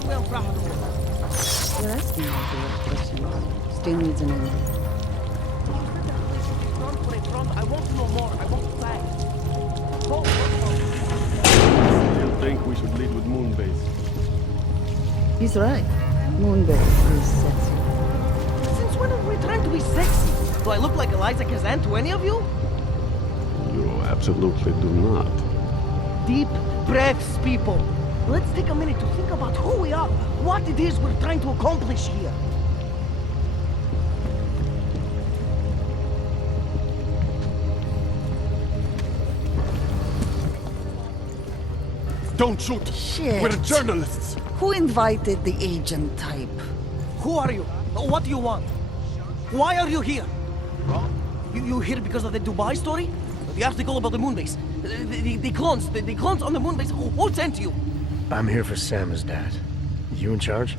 are we on Praha? You're asking me direct questions. Still needs a name. You said that place should be front for a front. I want to know more. I want facts. Go. Still think we should lead with Moonbase. He's right. Moonbase is sexy. Since when are we trying to be sexy? Do I look like Eliza Kazan to any of you? You absolutely do not. Deep breaths, people. Let's take a minute to think about who we are, what it is we're trying to accomplish here. Don't shoot! Shit. We're journalists! Who invited the agent type? Who are you? What do you want? Why are you here? You here because of the Dubai story? The article about the moonbase? The clones on the moonbase? Who sent you? I'm here for Sam's dad. You in charge?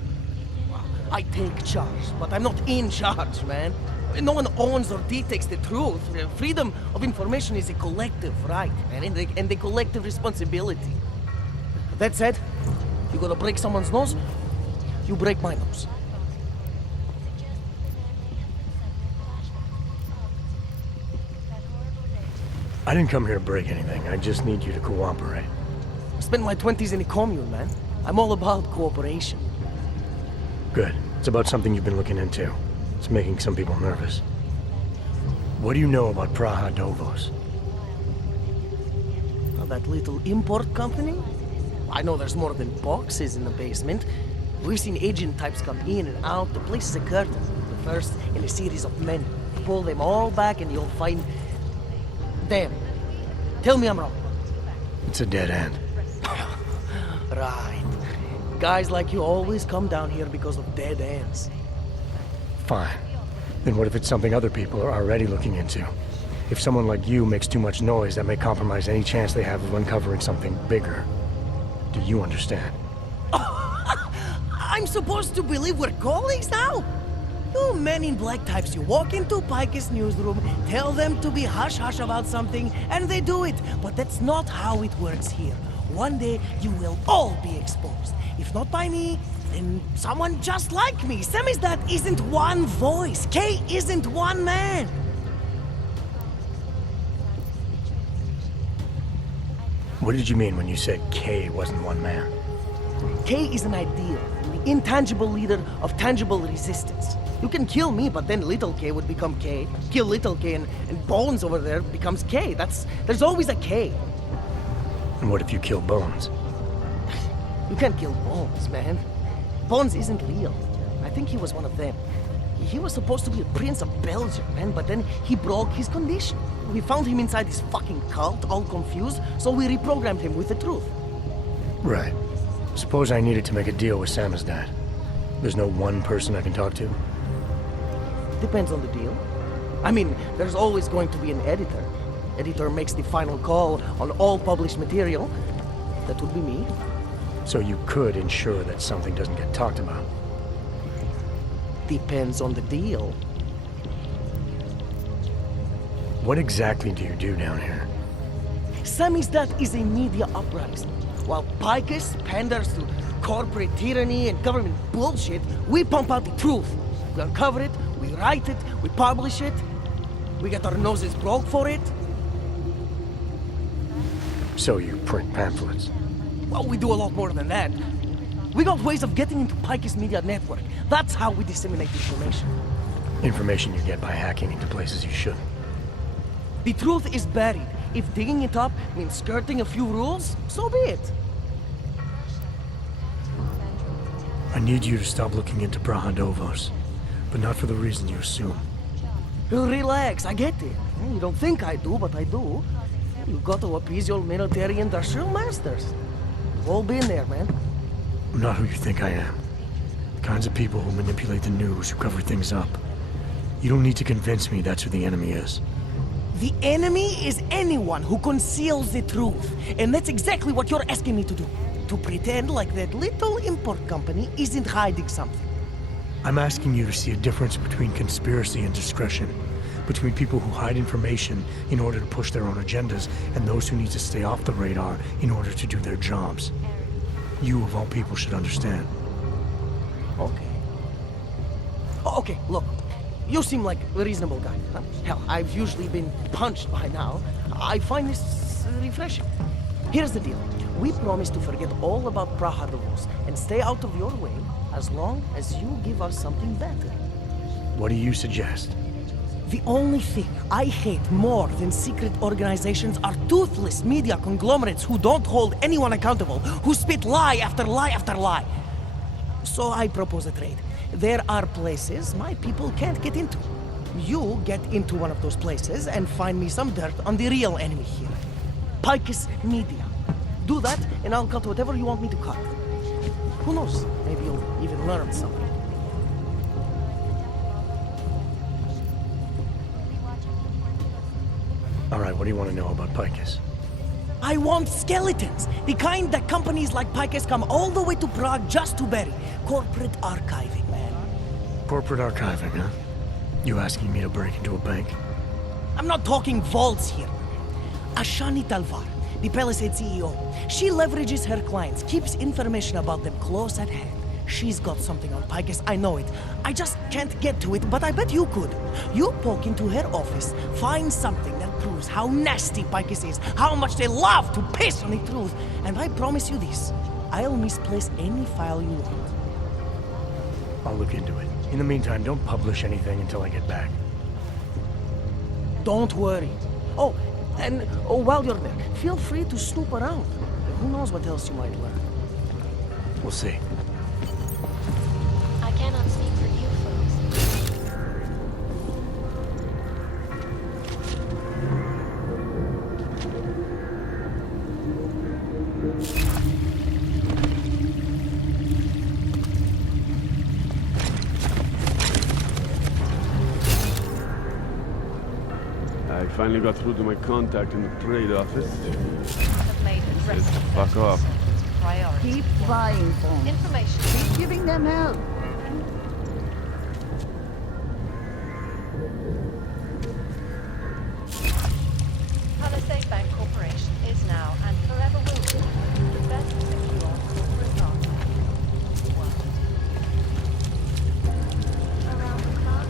I take charge, but I'm not in charge, man. No one owns or dictates the truth. Freedom of information is a collective right, man, and a collective responsibility. That said, you gotta break someone's nose, you break my nose. I didn't come here to break anything. I just need you to cooperate. I spent my 20s in a commune, man. I'm all about cooperation. Good. It's about something you've been looking into. It's making some people nervous. What do you know about Praha Dovos? That little import company? I know there's more than boxes in the basement. We've seen agent types come in and out. The place is a curtain. The first in a series of men. Pull them all back and you'll find... them. Tell me I'm wrong. It's a dead end. Right. Guys like you always come down here because of dead ends. Fine. Then what if it's something other people are already looking into? If someone like you makes too much noise, that may compromise any chance they have of uncovering something bigger. Do you understand? I'm supposed to believe we're colleagues now? You men in black types, you walk into Pike's newsroom, tell them to be hush-hush about something, and they do it. But that's not how it works here. One day, you will all be exposed. If not by me, then someone just like me. Samizdat isn't one voice. K isn't one man. What did you mean when you said K wasn't one man? K is an ideal, the intangible leader of tangible resistance. You can kill me, but then little K would become K. Kill little K and Bones over there becomes K. There's always a K. And what if you kill Bones? You can't kill Bones, man. Bones isn't real. I think he was one of them. He was supposed to be a prince of Belgium, man, but then he broke his condition. We found him inside this fucking cult, all confused, so we reprogrammed him with the truth. Right. Suppose I needed to make a deal with Samizdat. There's no one person I can talk to? Depends on the deal. I mean, there's always going to be an editor. Editor makes the final call on all published material. That would be me. So you could ensure that something doesn't get talked about? Depends on the deal. What exactly do you do down here? Samizdat is a media uprising. While Picus panders to corporate tyranny and government bullshit, we pump out the truth. We uncover it, we write it, we publish it. We get our noses broke for it. So you print pamphlets? Well, we do a lot more than that. We got ways of getting into Picus media network. That's how we disseminate information. Information you get by hacking into places you shouldn't. The truth is buried. If digging it up means skirting a few rules, so be it. I need you to stop looking into Praha Dovos, but not for the reason you assume. Relax, I get it. You don't think I do, but I do. You got to appease your military-industrial masters. We've all been there, man. I'm not who you think I am. The kinds of people who manipulate the news, who cover things up. You don't need to convince me that's who the enemy is. The enemy is anyone who conceals the truth. And that's exactly what you're asking me to do. To pretend like that little import company isn't hiding something. I'm asking you to see a difference between conspiracy and discretion. Between people who hide information in order to push their own agendas, and those who need to stay off the radar in order to do their jobs. You, of all people, should understand. Okay. Okay, look. You seem like a reasonable guy. Huh? Hell, I've usually been punched by now. I find this refreshing. Here's the deal. We promise to forget all about Praha rules and stay out of your way as long as you give us something better. What do you suggest? The only thing I hate more than secret organizations are toothless media conglomerates who don't hold anyone accountable, who spit lie after lie after lie. So I propose a trade. There are places my people can't get into. You get into one of those places and find me some dirt on the real enemy here. Picus Media. Do that, and I'll cut whatever you want me to cut. Who knows? Maybe you'll even learn something. All right, what do you want to know about Picus? I want skeletons. The kind that companies like Picus come all the way to Prague just to bury. Corporate archiving, man. Corporate archiving, huh? You asking me to break into a bank? I'm not talking vaults here. Ashani Talvar, the Palisade CEO. She leverages her clients, keeps information about them close at hand. She's got something on Picus, I know it. I just can't get to it, but I bet you could. You poke into her office, find something that proves how nasty Picus is, how much they love to piss on the truth, and I promise you this, I'll misplace any file you want. I'll look into it. In the meantime, don't publish anything until I get back. Don't worry. Oh, and while you're there, feel free to snoop around. Who knows what else you might learn. We'll see. I cannot speak for you folks. I finally got through to my contact in the trade office. Have made Says addressing fuck their off. concerns a priority. Keep vying for 'em. Information. Keep giving them help. Palisade Bank Corporation is now and forever will be the best secure corporate arm in the world. Around the clock.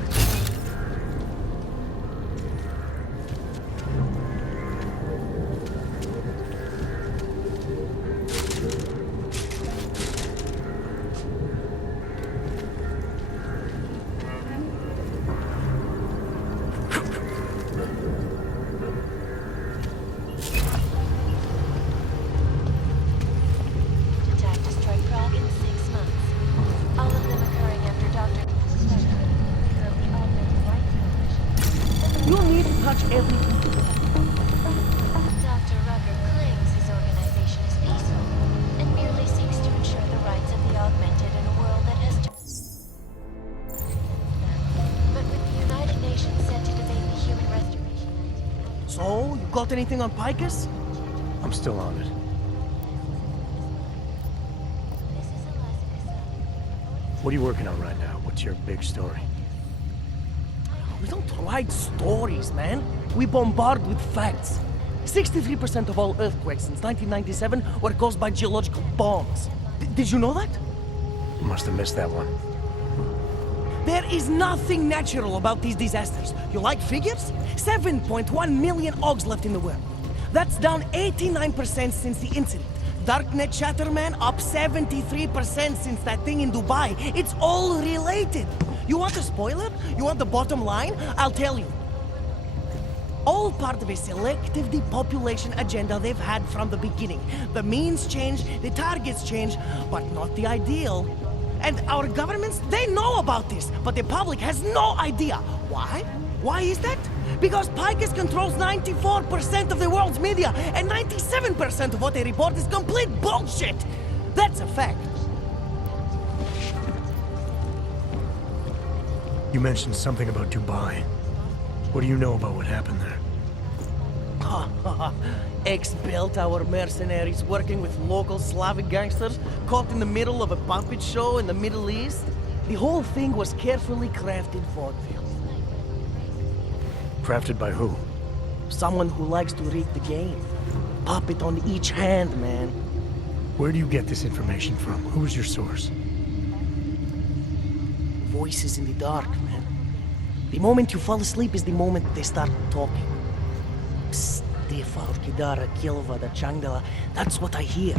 Attack to strike Prague in 6 months. All of them occurring after Dr. the Augmented Rights Commission. You need to touch everything. Dr. Rucker claims his organization is peaceful and merely seeks to ensure the rights of the augmented in a world that has but with the United Nations set to debate the Human Restoration Act. So, you got anything on Picus? I'm still on it. This is Alaska. What are you working on right now? What's your big story? We don't write stories, man. We bombard with facts. 63% of all earthquakes since 1997 were caused by geological bombs. Did you know that? You must have missed that one. There is nothing natural about these disasters. You like figures? 7.1 million OGs left in the world. That's down 89% since the incident. Darknet chatter, man, up 73% since that thing in Dubai. It's all related. You want a spoiler? You want the bottom line? I'll tell you. All part of a selective depopulation agenda they've had from the beginning. The means change, the targets change, but not the ideal. And our governments, they know about this, but the public has no idea. Why? Why is that? Because Picus controls 94% of the world's media, and 97% of what they report is complete bullshit. That's a fact. You mentioned something about Dubai. What do you know about what happened there? Ex-built our mercenaries working with local Slavic gangsters caught in the middle of a puppet show in the Middle East. The whole thing was carefully crafted vaudeville. Crafted by who? Someone who likes to read the game. Puppet on each hand, man. Where do you get this information from? Who's your source? voices in the dark, man. The moment you fall asleep is the moment they start talking. Psst, Defa, Orkidara, Kilva, the Changdala. That's what I hear.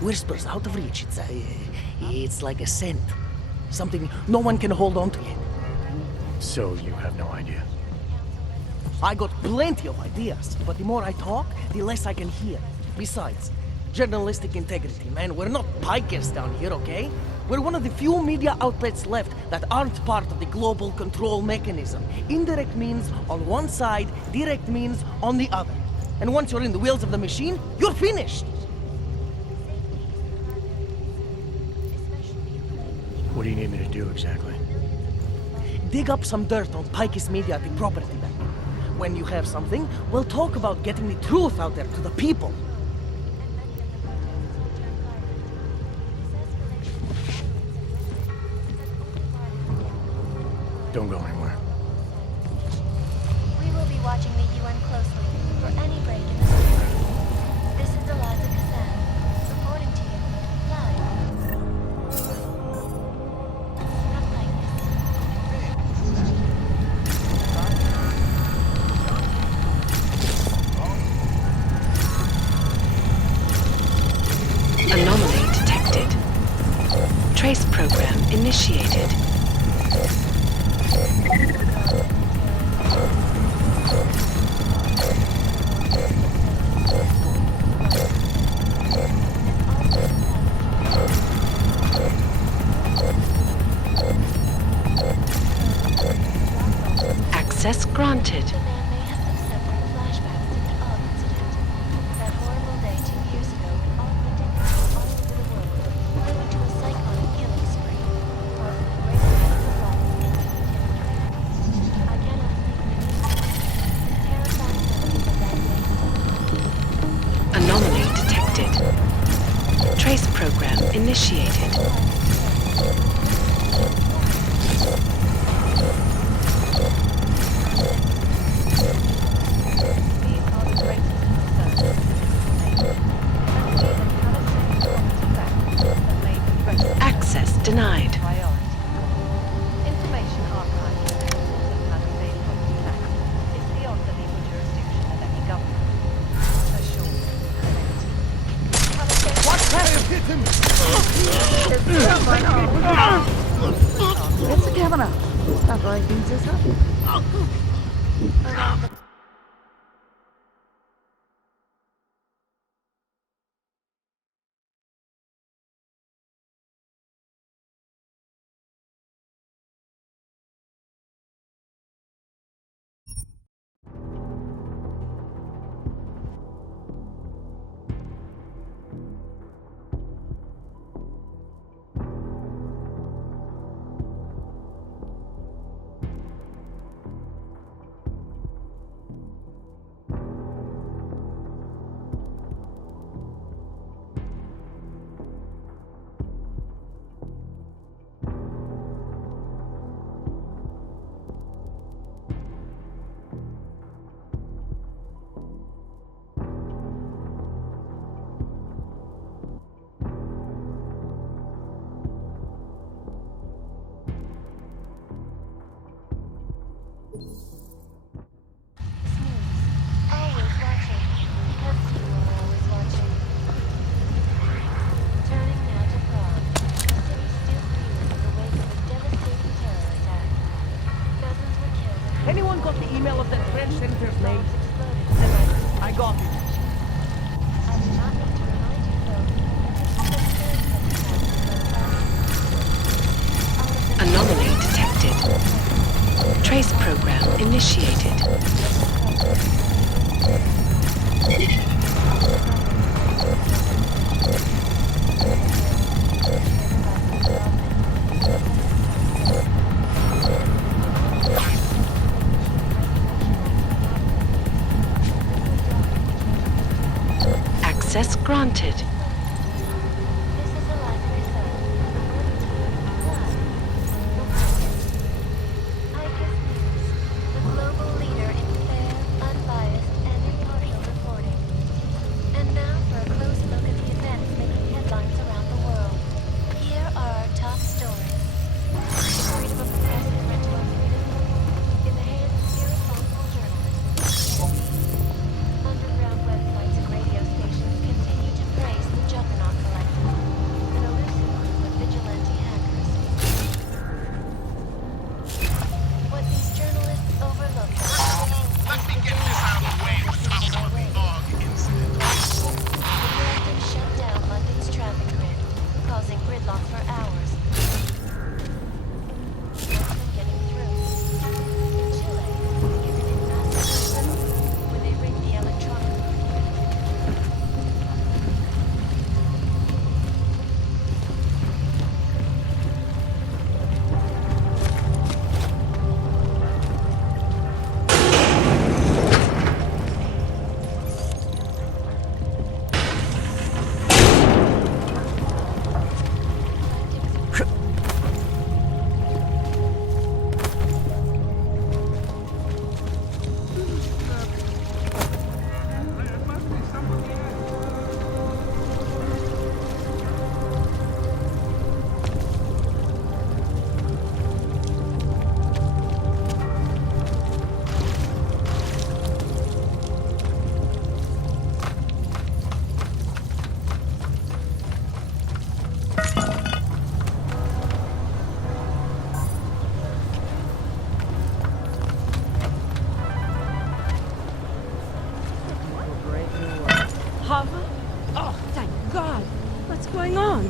Whispers out of reach. It's like a scent. Something no one can hold on to yet. So you have no idea. I got plenty of ideas, but the more I talk, the less I can hear. Besides, journalistic integrity, man. We're not pikers down here, okay? We're one of the few media outlets left that aren't part of the global control mechanism. Indirect means on one side, direct means on the other. And once you're in the wheels of the machine, you're finished! What do you need me to do exactly? Dig up some dirt on Pikes Media at the property bank. When you have something, we'll talk about getting the truth out there to the people. Don't go anywhere. We will be watching the UN closely for any break in the security. This is Eliza Kazan, reporting to you, live. From Anomaly detected. Trace program initiated. Access granted. The man may have been suffering flashbacks to the Og incident. That horrible day 2 years ago when Og went info all over the world, flew into a psychotic killing spree, causing the greatest loss of life in history. I cannot sleep in the terrifying memories of that day. Anomaly detected. Trace program initiated. These are the greatest concerns of this nation. And we have had a serious property theft that made the rest Access denied. priority. Information archive is an important Palisade property tax. It's beyond the legal jurisdiction of any government. Assured. Palisade It's a camera. Stop lighting this up. Always watching, because you are always watching. Turning now to Prague, the city still reeling in the wake of a devastating terror attack. Dozens were killed and Anyone got the email of that French senator's name? bombs exploded. I got it. I do not need to remind you, though, that this is the third such attack in All of them Anomaly detected. Trace program initiated. Access granted. This is Eliza Kazan, reporting to you live. ICAS News, the global leader in fair, unbiased, and impartial reporting. And now for a close look at the events making headlines around the world. Here are our top stories. on?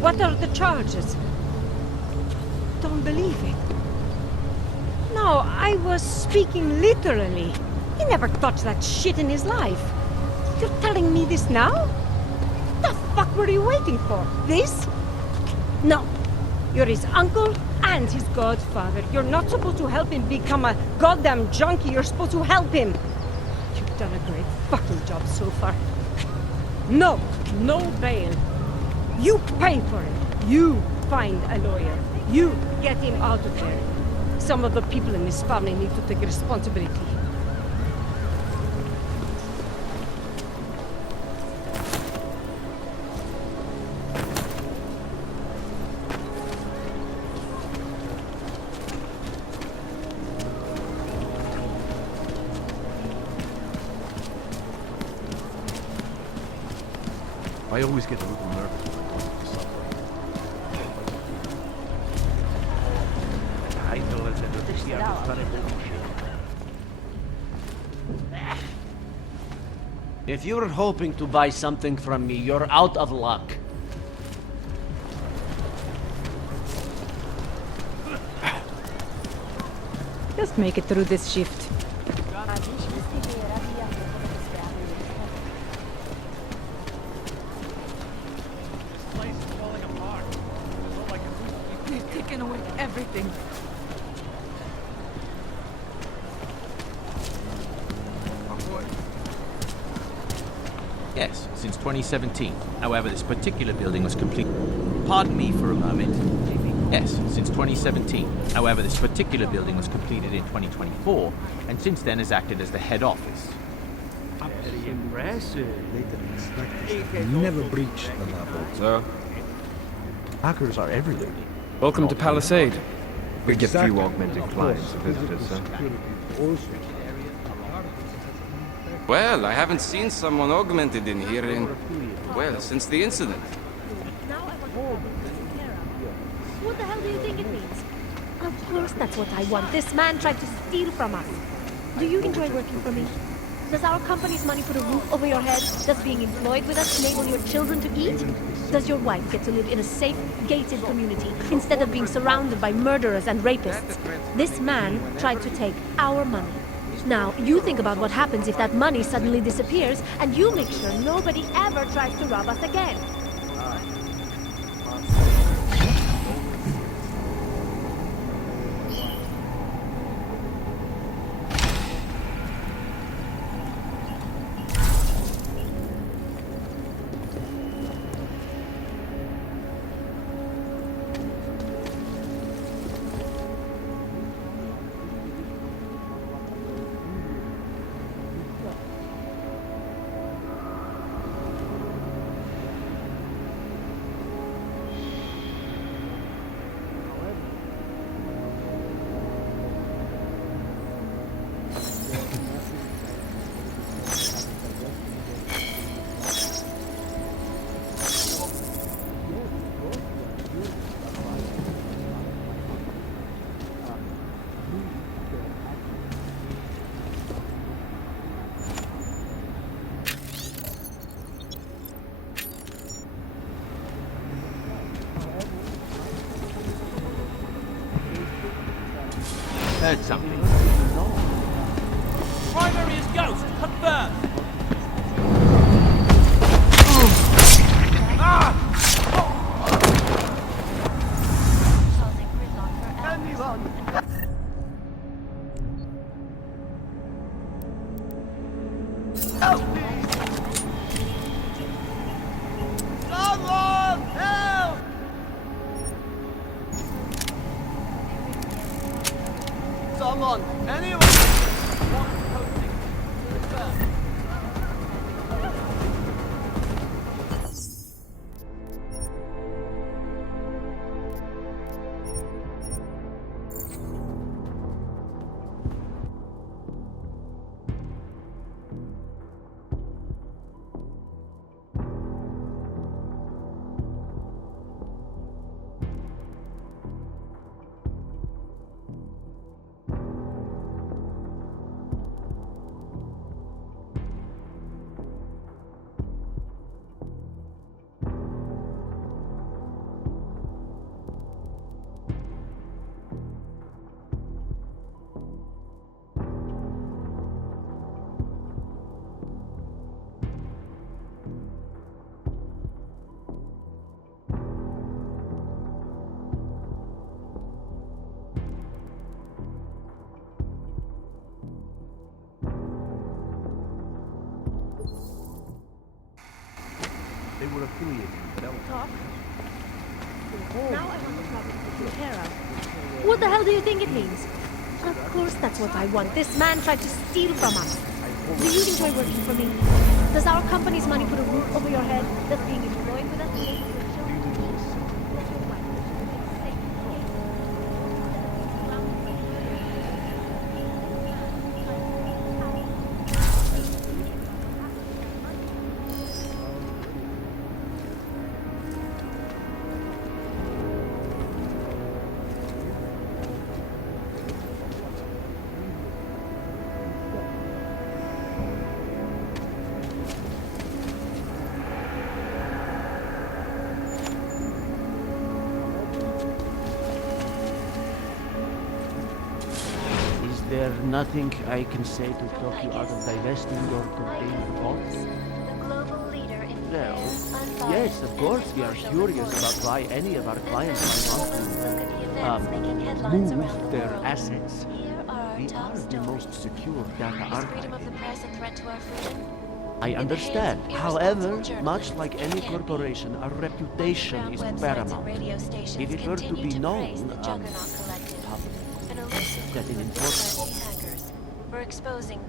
What are the charges? Don't believe it. No, I was speaking literally. He never touched that shit in his life. You're telling me this now? What the fuck were you waiting for? This? No. You're his uncle and his godfather. You're not supposed to help him become a goddamn junkie. You're supposed to help him. You've done a great fucking job so far. No, no bail. You pay for it. You find a lawyer. You get him out of there. Some of the people in his family need to take responsibility. I always get a little nervous when I go to the subway. If you're hoping to buy something from me, you're out of luck. Just make it through this shift. They've taken away everything. Yes, since 2017. However, this particular building was complete. Pardon me for a moment. Yes, since 2017. However, this particular building was completed in 2024, and since then has acted as the head office. Very impressive. Never breached the level. So, Hackers are everywhere. welcome to Palisade. We get few augmented clients, visitors, sir. Well, I haven't seen someone augmented in here well, since the incident. Now I want to have it taken care of. What the hell do you think it means? Of course that's what I want. This man tried to steal from us. Do you enjoy working for me? Does our company's money put a roof over your head? Does being employed with us enable your children to eat? Does your wife get to live in a safe, gated community instead of being surrounded by murderers and rapists? This man tried to take our money. Now, you think about what happens if that money suddenly disappears, and you make sure nobody ever tries to rob us again. Heard something. Primary is Ghost. Confirmed. Causing gridlock for hours. Someone, anyone! were affiliated with Deus. Talk. Now I want the problem taken care of. What the hell do you think it means? Of course that's what I want. This man tried to steal from us. Do you enjoy working for me? Does our company's money put a roof over your head? Does being employed with us make you a Is there nothing I can say to talk you out of divesting your cocaine vault? The global leader in Well, finance, unbiased, yes, of course, we are social curious influence. about why any of our clients might want Look to at the events making headlines around move the their world. assets. Here are our We top are the stories. most secure data Is freedom of archive. the press a threat to our freedom? I understand. In the hands of However, irresponsible much journalists, like it any can be. corporation, our reputation Underground is websites and paramount. radio stations If it were to continue be known, praise the Juggernaut Collective, an elusive that group an of important- vigilante hackers, for exposing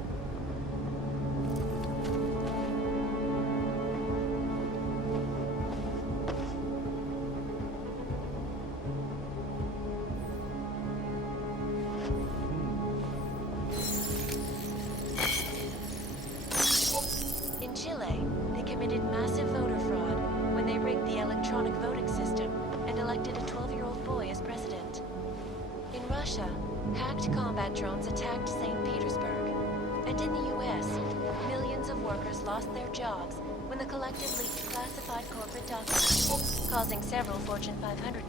In Chile, they committed massive voter fraud when they rigged the electronic voting system and elected a 12-year-old boy as president. In Russia, hacked combat drones attacked St. Petersburg. And in the US, millions of workers lost their jobs when the collective leaked classified corporate documents, causing several Fortune 500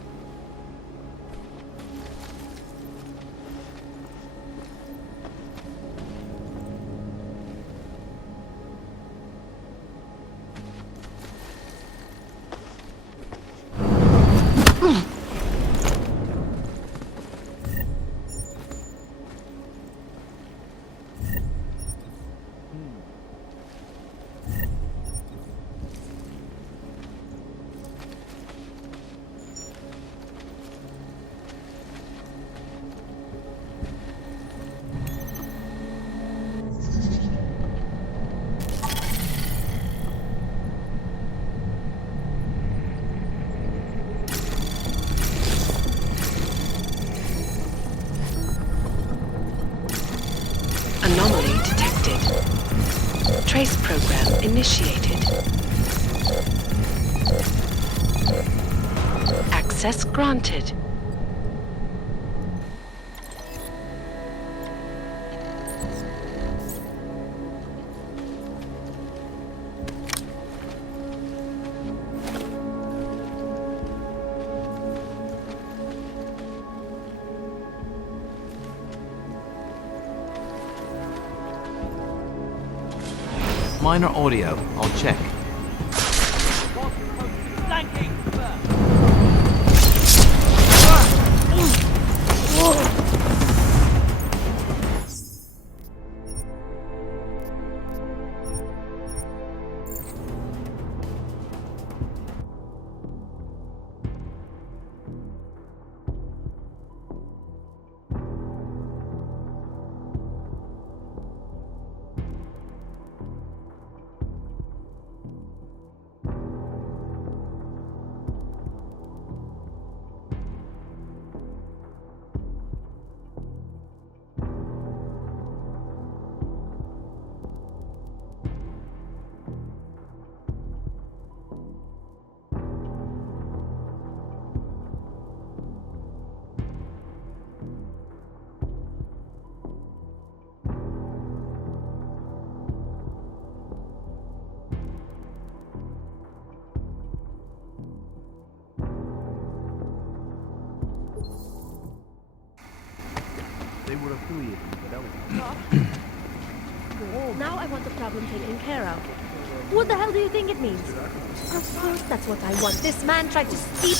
Anomaly detected. Trace program initiated. Access granted. Minor audio. I'll check. They were affiliated with Deus. Now I want the problem taken care of. What the hell do you think it means? Of course that's what I want. This man tried to steal...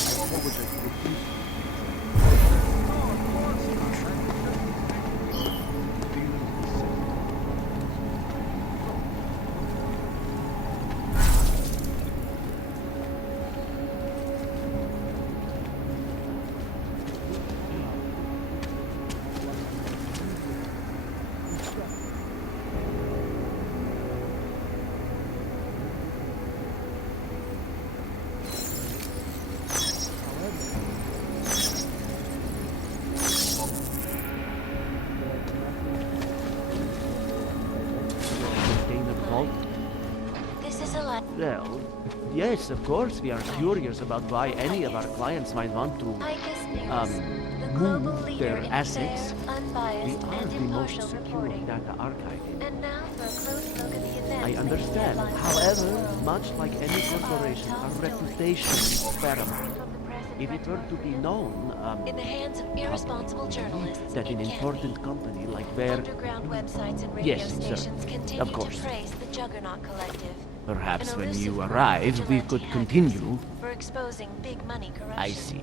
Yes, of course, we are curious about why any of our clients might want to Icus News, the global move leader their in assets. fair, We unbiased, are and the most impartial secure reporting. data archiving. And now for a close look at the events I making understand. headlines However, around the world. much like any Here are corporation, top our stories. reputation is paramount. From the press and If it were threat to be freedom, known, in the hands of irresponsible journalists, that an it can important be. company like Bear, Underground websites and radio Yes, sir. stations continue Of course. to praise the Juggernaut Collective. perhaps an when elusive you group of arrive, we vigilante could hackers continue. for exposing big money corruption. I see.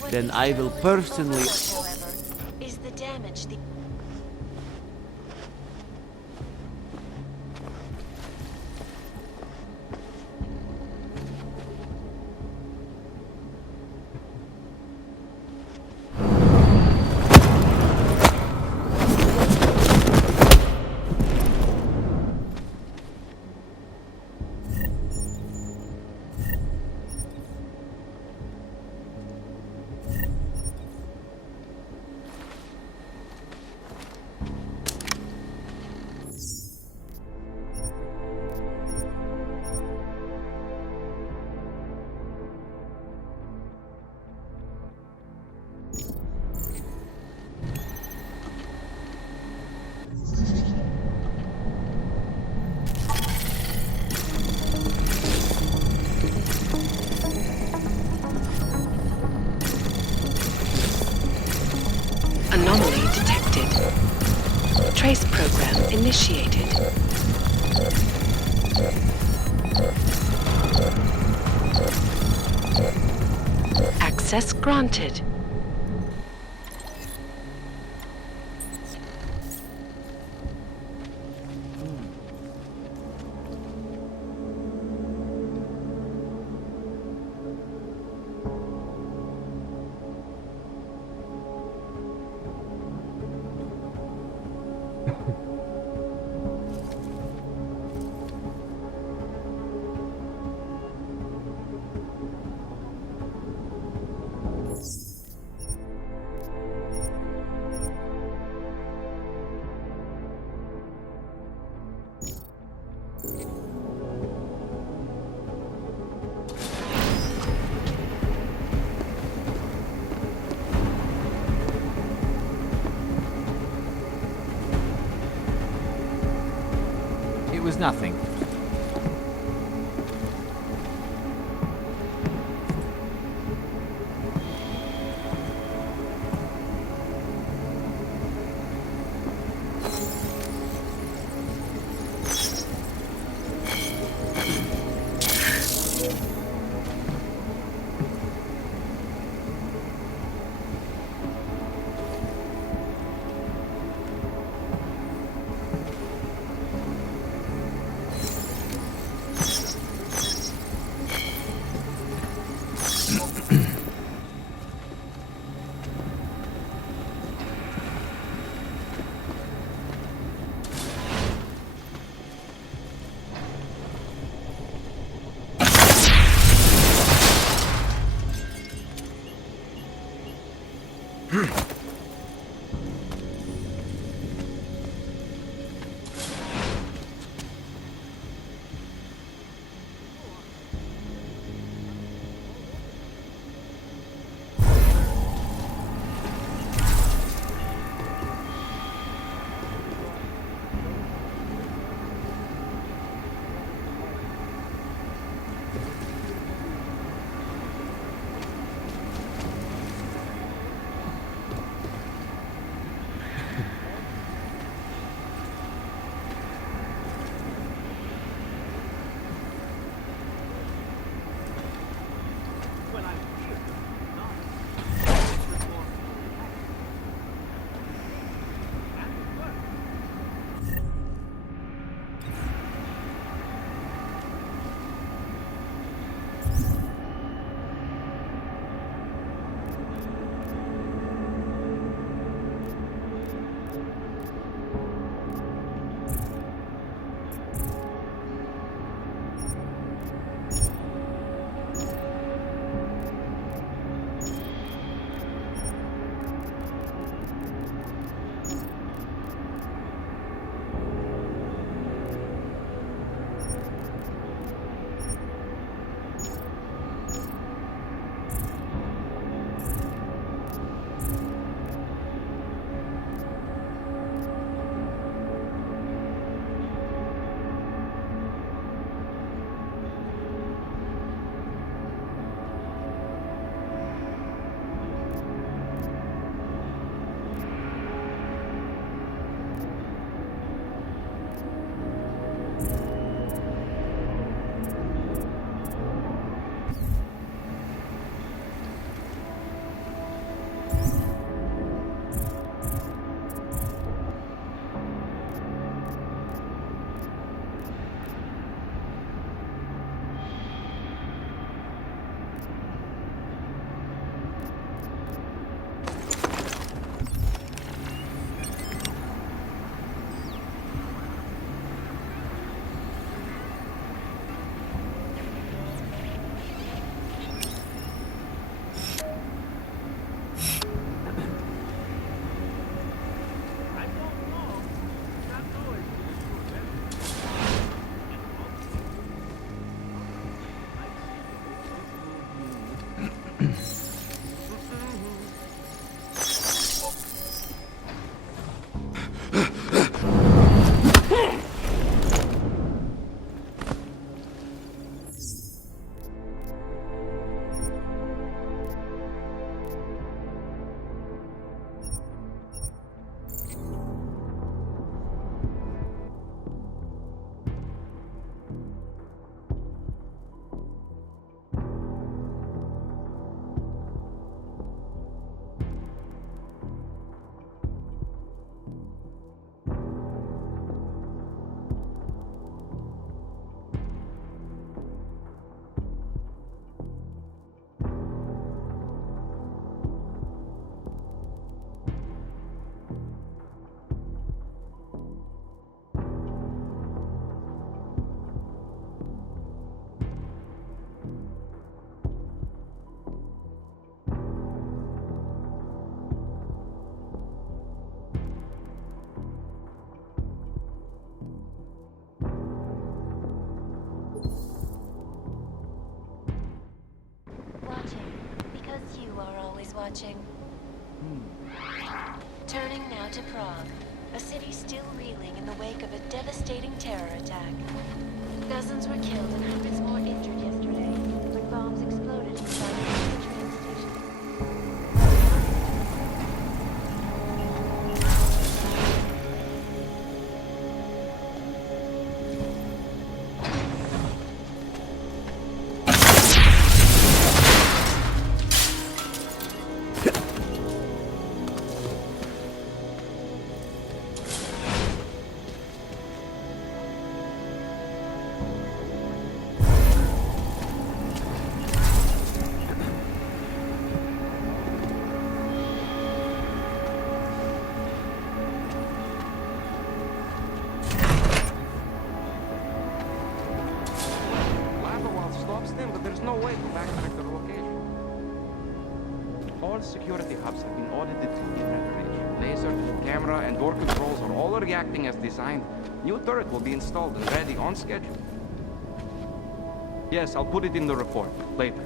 What Then these I will journalists personally... overlook, however, is the damage the Anomaly detected. Trace program initiated. Access granted. It was nothing. you are always watching. Turning now to Prague, a city still reeling in the wake of a devastating terror attack. Dozens were killed and hundreds more injured yesterday when bombs exploded inside a train station. But there's no way to backtrack the location. All security hubs have been audited to deterioration. Laser, camera, and door controls are all reacting as designed. New turret will be installed and ready on schedule. Yes, I'll put it in the report later.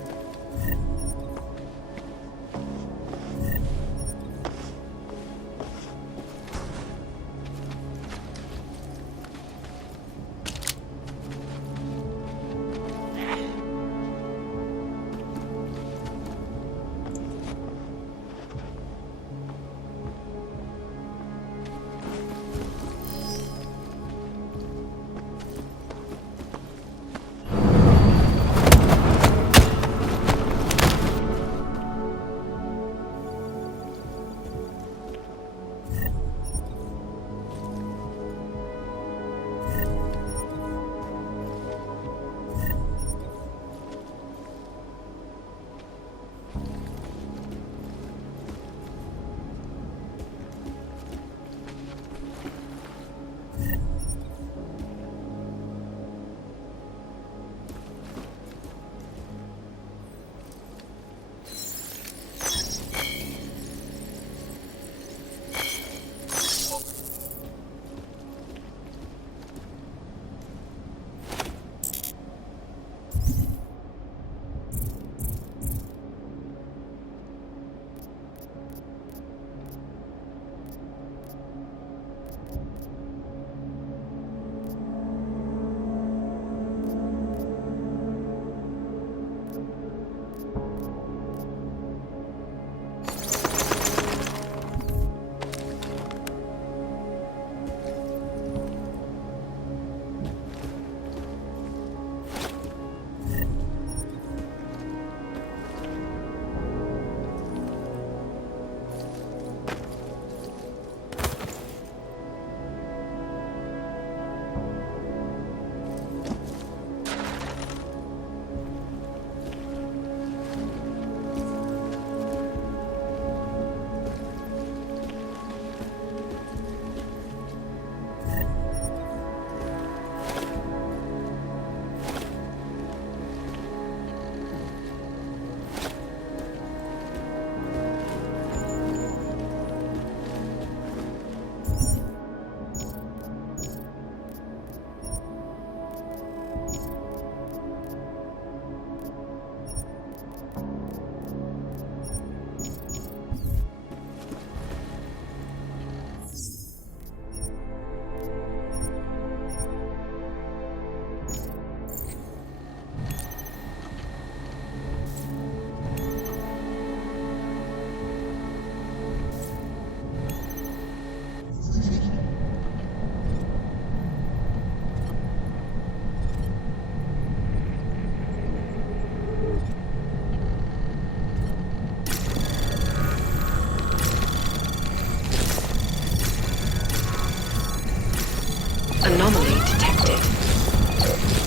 Anomaly detected.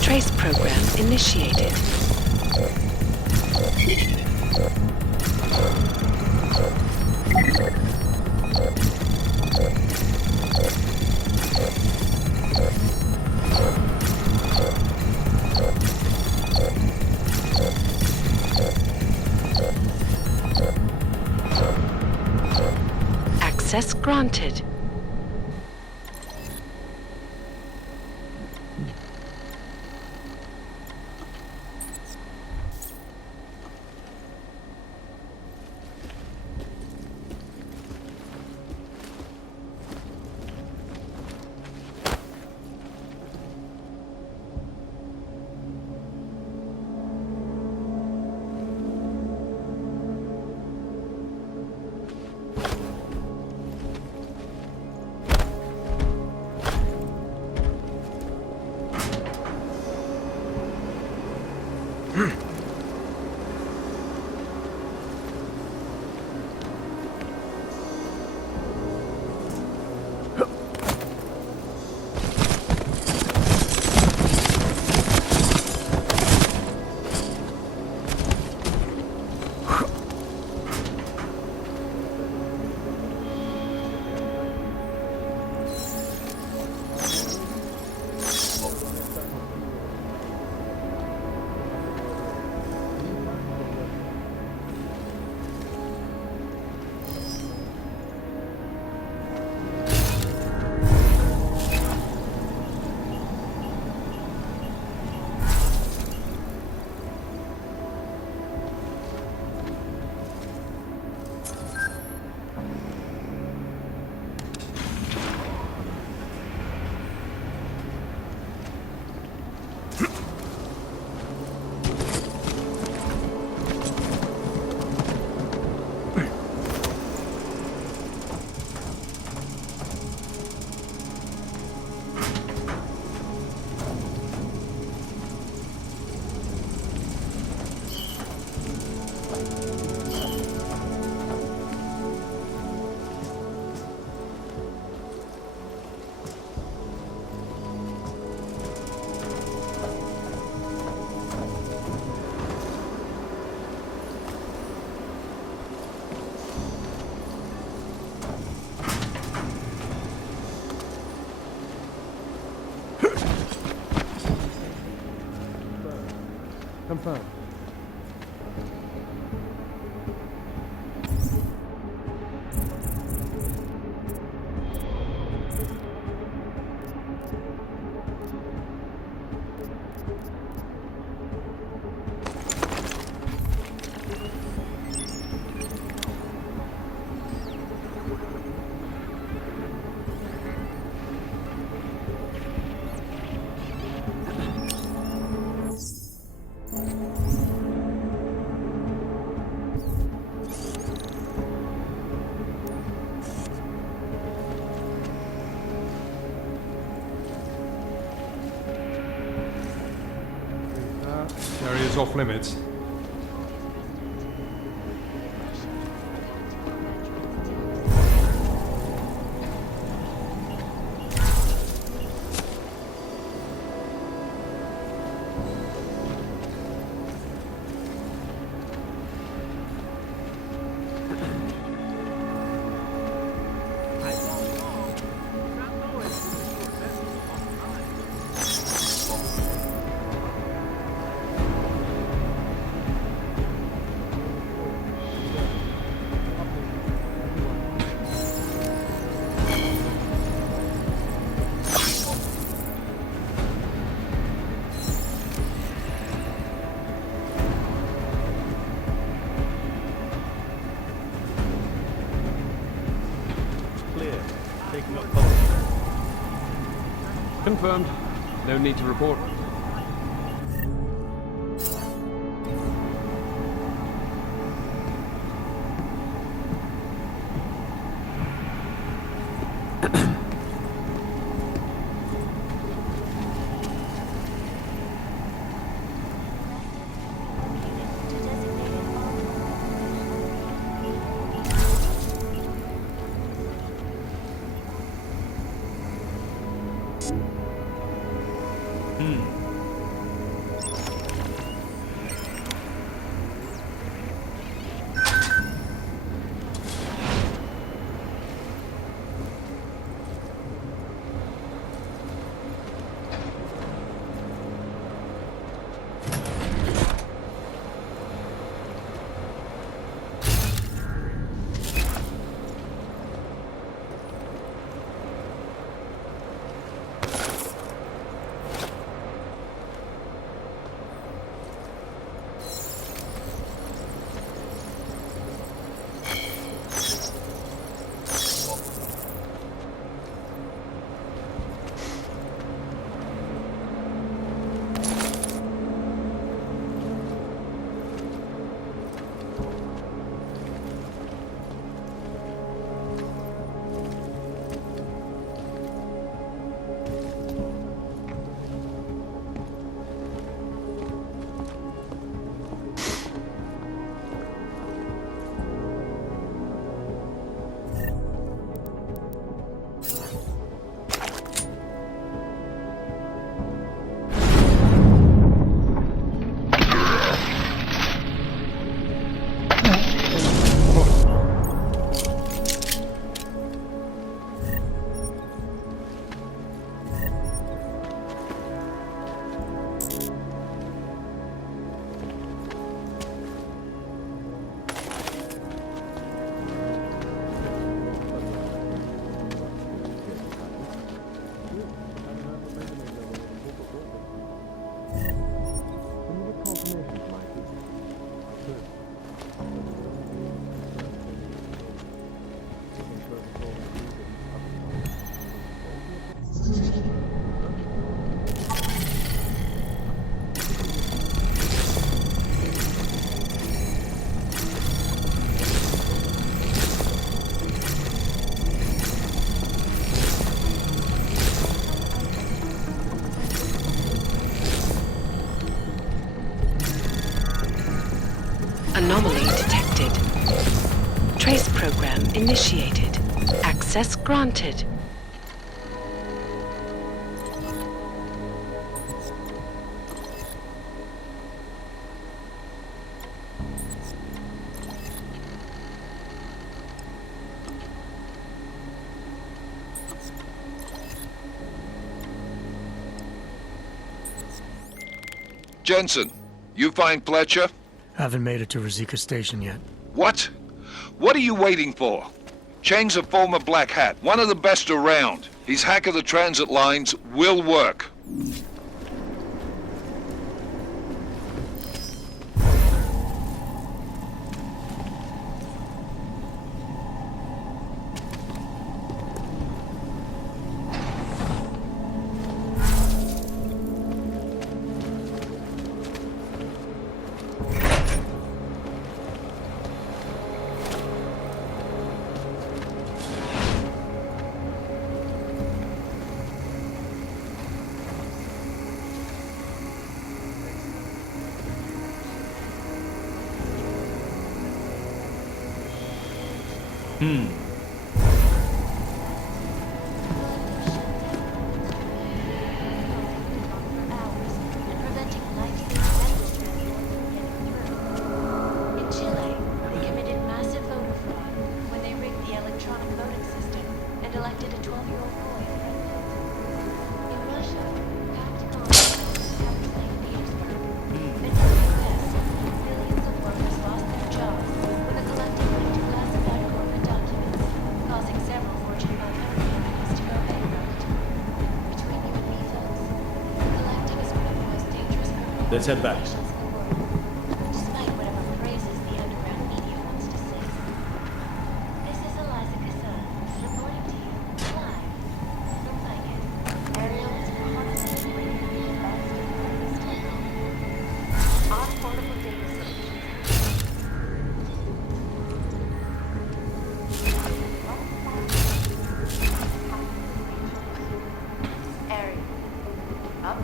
Trace program initiated. Access granted. Confirmed. Area is off limits. Confirmed. No need to report. Anomaly detected. Trace program initiated. Access granted. Jensen, You find Fletcher? Haven't made it to Rosika Station yet. What? What are you waiting for? Cheng's a former Black Hat, one of the best around. His hack of the transit lines will work. Let's head back. Despite whatever praises the underground media wants to sing. This is Eliza Cassan, reporting to you live from Vegas. Ariel is constantly bringing you the best and brightest technology on portable data solutions. Ariel, up.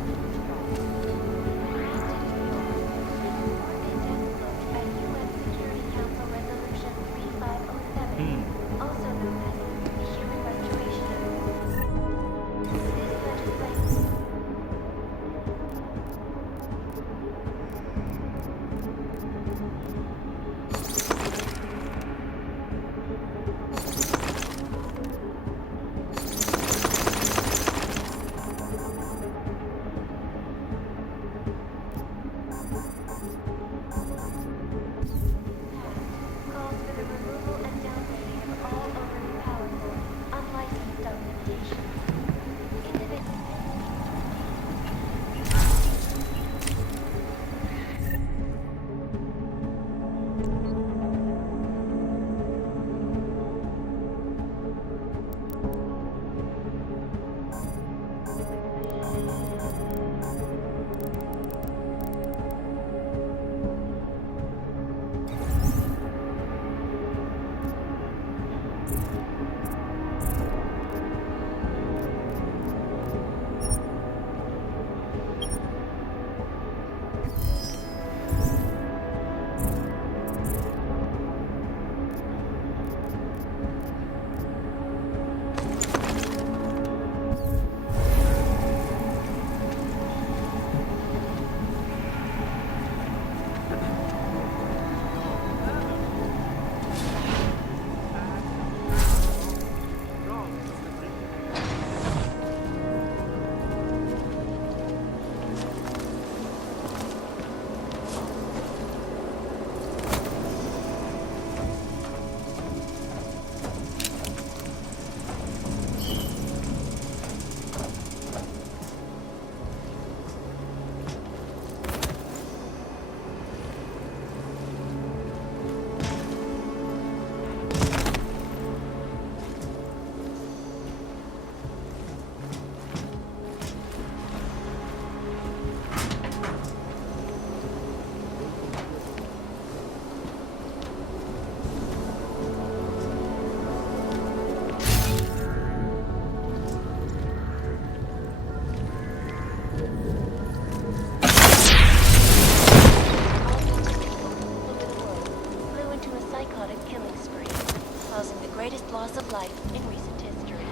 Loss of life in recent history.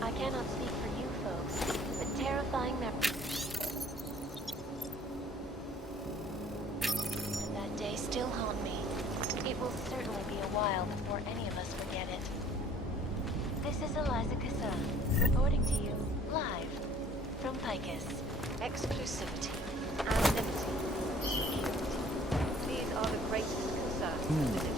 I cannot speak for you folks, but terrifying memories. And that day still haunt me. It will certainly be a while before any of us forget it. This is Eliza Cassan, reporting to you live from Picus. Exclusivity and liberty. Hmm.